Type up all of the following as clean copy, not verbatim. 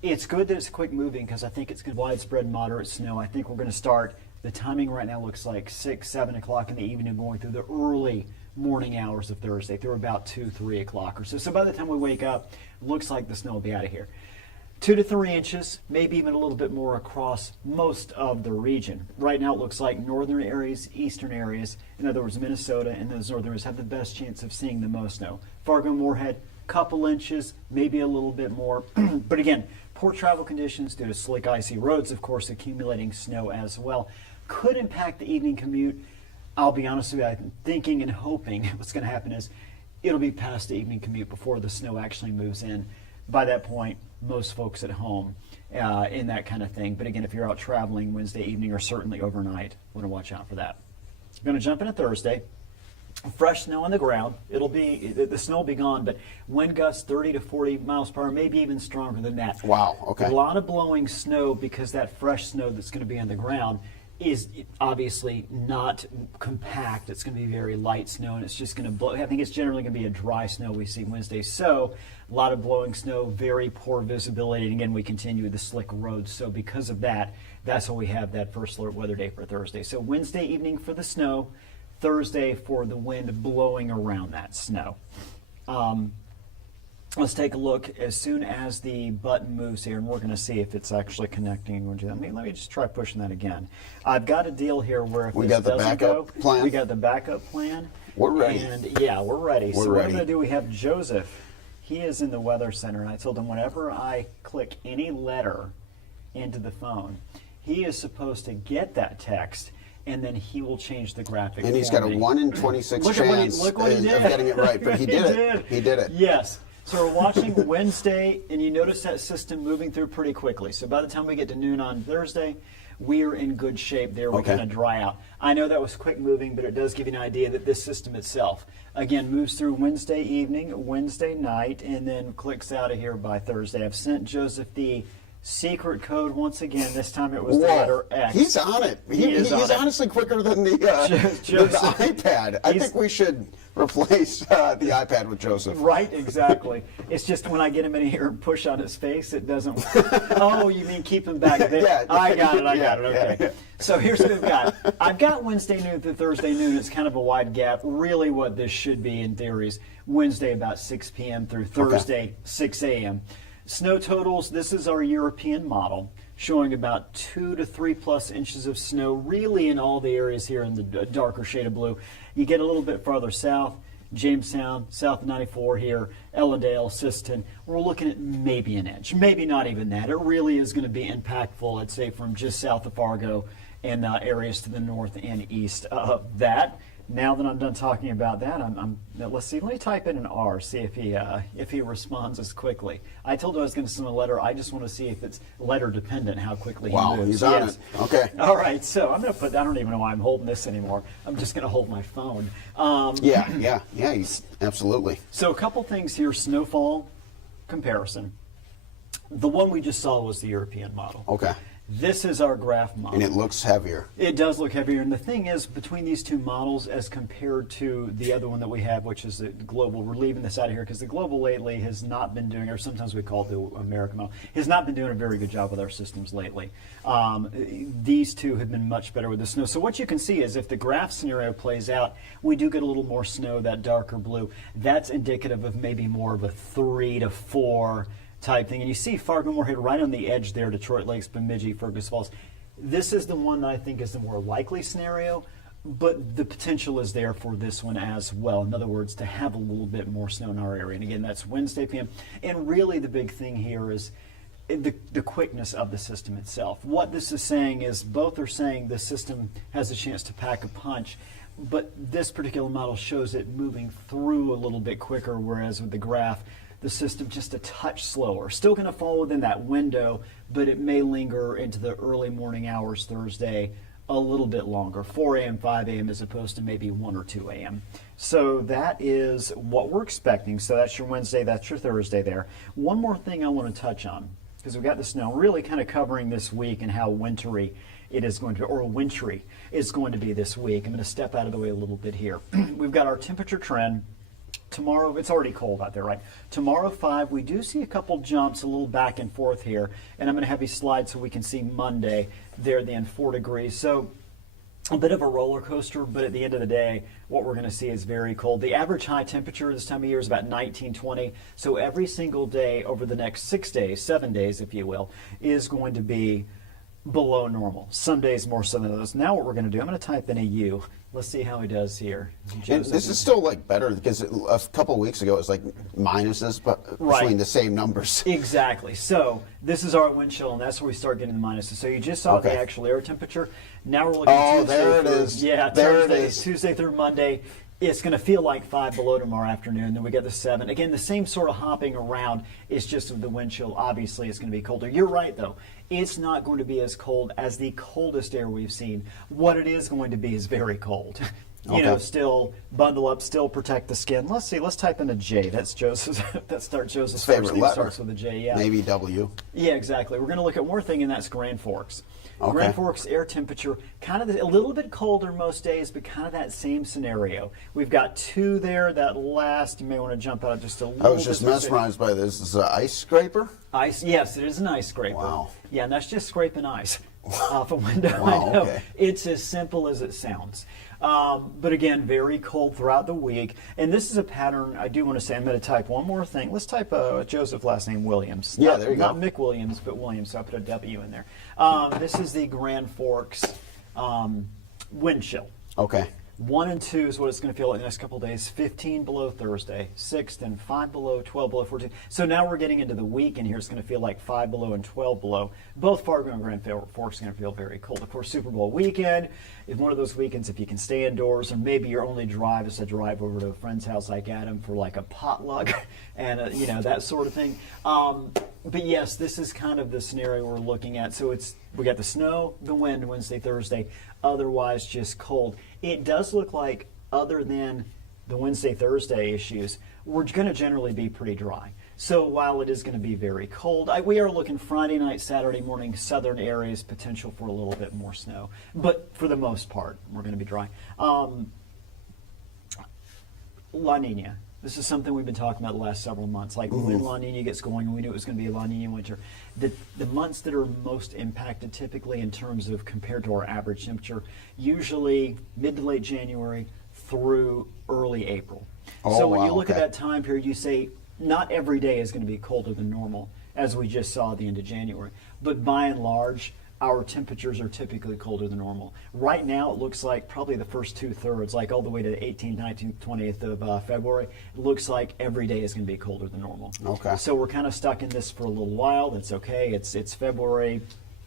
It's good that it's quick moving because I think it's going to widespread moderate snow. I think we're going to start, the timing right now looks like 6, 7 o'clock in the evening going through the early morning hours of Thursday through about 2, 3 o'clock or so. So by the time we wake up, looks like the snow will be out of here. 2 to 3 inches, maybe even a little bit more across most of the region. Right now it looks like northern areas, eastern areas, in other words Minnesota and those northern areas have the best chance of seeing the most snow. Fargo, Moorhead, couple inches, maybe a little bit more. But again, poor travel conditions due to slick, icy roads, of course, accumulating snow as well, could impact the evening commute. I'll be honest with you, I'm thinking and hoping what's going to happen is it'll be past the evening commute before the snow actually moves in. By that point, most folks at home in that kind of thing. But again, if you're out traveling Wednesday evening or certainly overnight, want to watch out for that. I'm going to jump into Thursday. Fresh snow on the ground. It'll be, the snow will be gone, but wind gusts 30 to 40 miles per hour, maybe even stronger than that. Wow, okay. A lot of blowing snow because that fresh snow that's going to be on the ground is obviously not compact. It's going to be very light snow, and it's just going to blow. I think it's generally going to be a dry snow we see Wednesday. So a lot of blowing snow, very poor visibility, and again, we continue with the slick roads. So because of that, that's why we have that first alert weather day for Thursday. So Wednesday evening for the snow, Thursday for the wind blowing around that snow. Let's take a look as soon as the button moves here, and we're going to see if it's actually connecting. Let me just try pushing that again. I've got a deal here where if we this got the doesn't backup go, plan. we got the backup plan. We're ready. And yeah, we're ready. We're so ready. what I'm going to do, we have Joseph. He is in the weather center, and I told him whenever I click any letter into the phone, he is supposed to get that text, and then he will change the graphic. And he's for got a me. 1 in 26 Look chance what he of did. getting it right, but he did it. He did it. Yes. So we're watching Wednesday, and you notice that system moving through pretty quickly. So by the time we get to noon on Thursday, we are in good shape there. We're Okay. going to dry out. I know that was quick moving, but it does give you an idea that this system itself, again, moves through Wednesday evening, Wednesday night, and then clicks out of here by Thursday. I've sent Joseph the secret code once again. This time it was the letter X. He's on it. He's honestly quicker than the iPad. I think we should replace the iPad with Joseph. Right, exactly. It's just when I get him in here and push on his face, it doesn't work. Oh, you mean keep him back there? Yeah. I got it, okay. Yeah. So here's what we've got. I've got Wednesday noon through Thursday noon. It's kind of a wide gap. Really what this should be in theory is Wednesday about 6 p.m. through Thursday 6 a.m. Snow totals, this is our European model, showing about 2 to 3 plus inches of snow, really in all the areas here in the darker shade of blue. You get a little bit farther south, Jamestown, south of 94 here, Ellendale, Siston, we're looking at maybe an inch, maybe not even that. It really is going to be impactful, I'd say, from just south of Fargo and areas to the north and east of that. Now that I'm done talking about that, let's see. Let me type in an R, see if he responds as quickly. I told him I was going to send a letter. I just want to see if it's letter dependent how quickly he moves. He's on it. Okay. All right. So I'm going to put. I don't even know why I'm holding this anymore. I'm just going to hold my phone. Yeah. He's absolutely. So a couple things here. Snowfall comparison. The one we just saw was the European model. Okay. This is our graph model. And it looks heavier. It does look heavier. And the thing is, between these two models as compared to the other one that we have, which is the global, we're leaving this out of here because the global lately has not been doing, or sometimes we call it the American model, has not been doing a very good job with our systems lately. These two have been much better with the snow. So what you can see is if the graph scenario plays out, we do get a little more snow, that darker blue. That's indicative of maybe more of a 3 to 4 type thing. And you see Fargo, Moorhead right on the edge there, Detroit Lakes, Bemidji, Fergus Falls. This is the one that I think is the more likely scenario, but the potential is there for this one as well. In other words, to have a little bit more snow in our area. And again, that's Wednesday p.m. And really the big thing here is the quickness of the system itself. What this is saying is both are saying the system has a chance to pack a punch, but this particular model shows it moving through a little bit quicker, whereas with the graph, the system just a touch slower. Still going to fall within that window, but it may linger into the early morning hours Thursday a little bit longer, 4 a.m., 5 a.m. as opposed to maybe 1 or 2 a.m. So that is what we're expecting. So that's your Wednesday, that's your Thursday there. One more thing I want to touch on, because we've got the snow really kind of covering this week and how wintery it is going to be, or wintry it's going to be this week. I'm going to step out of the way a little bit here. We've got our temperature trend Tomorrow, it's already cold out there, right? Tomorrow, 5, we do see a couple jumps, a little back and forth here. And I'm going to have you slide so we can see Monday there then, 4 degrees. So a bit of a roller coaster, but at the end of the day, what we're going to see is very cold. The average high temperature this time of year is about 19, 20. So every single day over the next 6 days, 7 days, if you will, is going to be below normal. Some days more so than others. Now what we're going to do, I'm going to type in a U. Let's see how he does here. And this is still like better because a couple of weeks ago it was like minuses, but between the same numbers. Exactly. So this is our wind chill, and that's where we start getting the minuses. So you just saw the actual air temperature. Now we're looking at Tuesday. There it is. Yeah, there it is. Tuesday through Monday. It's going to feel like 5 below tomorrow afternoon. Then we get the 7. Again, the same sort of hopping around. It's just with the wind chill. Obviously, it's going to be colder. You're right, though. It's not going to be as cold as the coldest air we've seen. What it is going to be is very cold. You know, still bundle up, still protect the skin. Let's see. Let's type in a J. That's Joseph's. Joseph's favorite letter. Starts with a J. Yeah. Maybe W. Yeah, exactly. We're going to look at one more thing, and that's Grand Forks. Okay. Grand Forks air temperature, kind of a little bit colder most days, but kind of that same scenario. We've got 2 there. That last, you may want to jump out just a little bit. I was just mesmerized by this. This is an ice scraper? Ice, yes, it is an ice scraper. Wow. Yeah, and that's just scraping ice off a window. Wow, I know. okay. It's as simple as it sounds. But again, very cold throughout the week. And this is a pattern I do want to say. I'm going to type one more thing. Let's type Joseph, last name Williams. Yeah, there you go. Not Mick Williams, but Williams. So I put a W in there. This is the Grand Forks wind chill. Okay. 1 and 2 is what it's going to feel like the next couple of days. 15 below Thursday, 6th and 5 below, 12 below, 14. So now we're getting into the week, and here it's going to feel like 5 below and 12 below. Both Fargo and Grand Forks are going to feel very cold. Of course, Super Bowl weekend is one of those weekends if you can stay indoors, or maybe your only drive is to drive over to a friend's house like Adam for like a potluck and you know, that sort of thing. But yes, this is kind of the scenario we're looking at. So we got the snow, the wind Wednesday, Thursday, otherwise just cold. It does look like, other than the Wednesday, Thursday issues, we're going to generally be pretty dry. So while it is going to be very cold, we are looking Friday night, Saturday morning, southern areas, potential for a little bit more snow. But for the most part, we're going to be dry. La Nina. This is something we've been talking about the last several months. Like when La Nina gets going, we knew it was going to be a La Nina winter. The months that are most impacted typically in terms of compared to our average temperature, usually mid to late January through early April. So when you look at that time period, you say not every day is going to be colder than normal, as we just saw at the end of January. But by and large, our temperatures are typically colder than normal. Right now, it looks like probably the first 2/3, like all the way to the 18th, 19th, 20th of February, it looks like every day is going to be colder than normal. Okay. So we're kind of stuck in this for a little while. That's okay. It's February.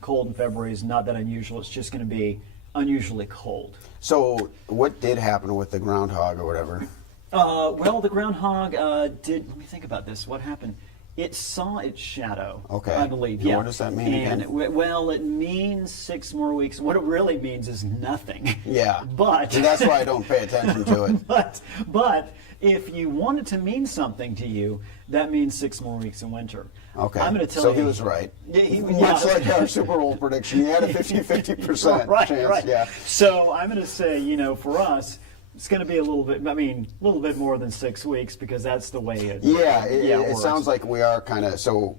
Cold in February is not that unusual. It's just going to be unusually cold. So what did happen with the groundhog or whatever? Well, the groundhog let me think about this. What happened? It saw its shadow, I believe. And yeah. what does that mean again? Well, it means 6 more weeks. What it really means is nothing. Yeah. But and that's why I don't pay attention to it. But if you want it to mean something to you, that means 6 more weeks in winter. Okay. I'm going to tell you. So he was right. Yeah, much like our Super Bowl prediction, he had a 50% chance. Right. Yeah. So I'm going to say, for us, it's going to be a little bit more than 6 weeks, because that's the way it it sounds like we are kind of, so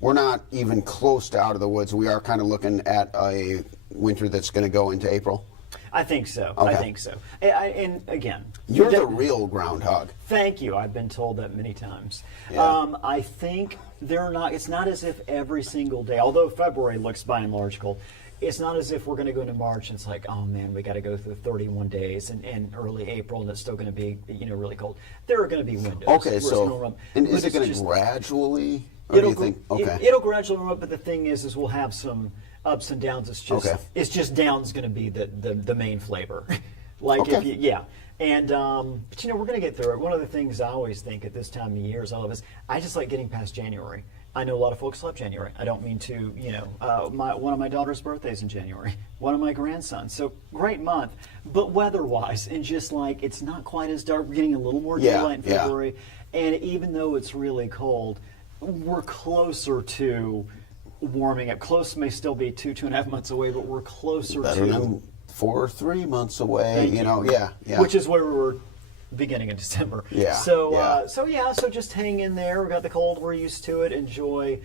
we're not even close to out of the woods. We are kind of looking at a winter that's going to go into April. I think so. Okay. I think so. And again, you're the real groundhog. Thank you. I've been told that many times. Yeah. I think it's not as if every single day, although February looks by and large cold, it's not as if we're going to go into March and it's like, oh man, we got to go through 31 days and early April, and it's still going to be really cold. There are going to be windows. Okay, is it going to gradually? Or do you think? Okay. It'll gradually warm up, but the thing is we'll have some ups and downs. It's just down's going to be the main flavor. And but we're going to get through it. One of the things I always think at this time of year is I just like getting past January. I know a lot of folks love January. I don't mean to, one of my daughter's birthdays in January, one of my grandsons. So great month, but weather-wise, and just like it's not quite as dark. We're getting a little more daylight in February, and even though it's really cold, we're closer to warming up. Close may still be 2.5 months away, but we're closer Better to than 4 or 3 months away. Yeah. Which is where we were beginning of December. Yeah, So yeah. So just hang in there. We got the cold. We're used to it. Enjoy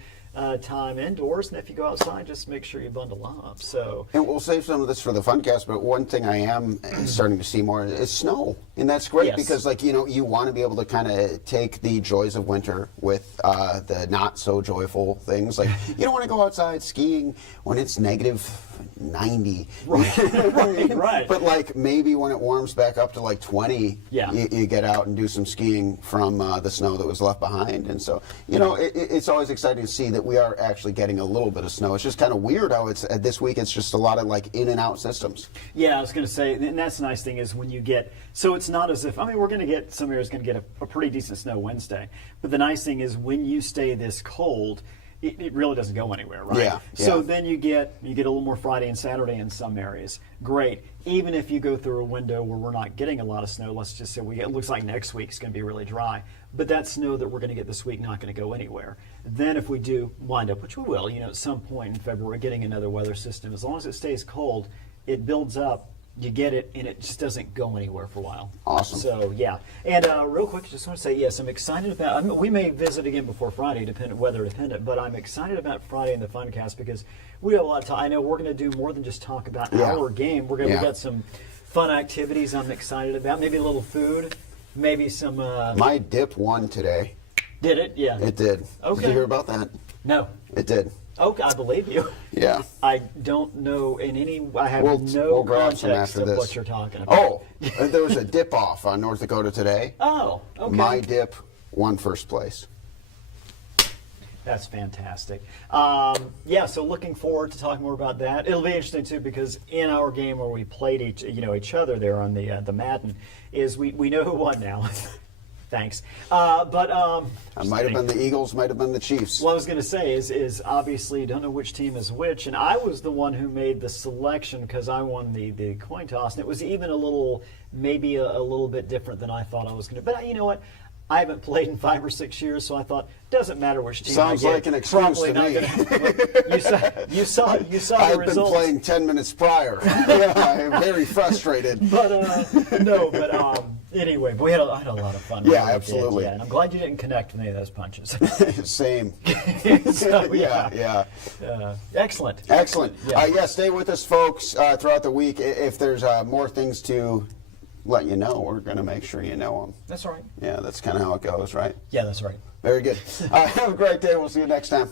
time indoors, and if you go outside, just make sure you bundle up. So. And we'll save some of this for the funcast, but one thing I am starting to see more is snow. And that's great Yes. because, like, you know, you want to be able to kind of take the joys of winter with the not so joyful things. Like, you don't want to go outside skiing when it's negative 90. Right. But, like, maybe when it warms back up to like 20, Yeah. you get out and do some skiing from the snow that was left behind. And so, you know, it's always exciting to see that we are actually getting a little bit of snow. It's just kind of weird how it's this week. It's just a lot of like in and out systems. Yeah, I was going to say, and that's the nice thing is when you get, so it's not as if, I mean, we're going to get, some areas going to get a pretty decent snow Wednesday, but the nice thing is when you stay this cold, it really doesn't go anywhere, right? Yeah, So yeah. then you get a little more Friday and Saturday in some areas. Great. Even if you go through a window where we're not getting a lot of snow, let's just say it looks like next week's going to be really dry, but that snow that we're going to get this week not going to go anywhere. Then if we do wind up, which we will, you know, at some point in February, getting another weather system, as long as it stays cold, it builds up. You get it, and it just doesn't go anywhere for a while. Awesome. So, yeah. And real quick, just want to say, yes, I'm excited about, we may visit again before Friday, weather dependent, but I'm excited about Friday in the Funcast because we have a lot of time. I know we're going to do more than just talk about Yeah. our game. We've got some fun activities I'm excited about, maybe a little food, maybe some... My dip won today. Did it? Yeah. It did. Okay. Did you hear about that? No. It did. Okay, I believe you. Yeah. I don't know I have We'll no grab some context after of this. what you're talking about. Oh, there was a dip off on North Dakota today. Oh, okay. My dip won first place. That's fantastic. Yeah, so looking forward to talking more about that. It'll be interesting too because in our game where we played each other there on the Madden, is we know who won now. Thanks. It might have been the Eagles, might have been the Chiefs. What I was going to say is obviously you don't know which team is which, and I was the one who made the selection because I won the coin toss, and it was even maybe a little bit different than I thought I was going to. But you know what? I haven't played in 5 or 6 years, so I thght doesn't matter which team. Sounds I get, like an excuse to me. You saw the I've results. been playing 10 minutes prior. Yeah, I'm very frustrated. Anyway, but I had a lot of fun. Yeah, We did, absolutely. yeah, and I'm glad you didn't connect with any of those punches. Same. So, Yeah. Excellent. Excellent. Yeah. Stay with us, folks, throughout the week. If there's more things to let you know, we're going to make sure you know them. That's all right. Yeah, that's kind of how it goes, right? Yeah, that's right. Very good. Have a great day. We'll see you next time.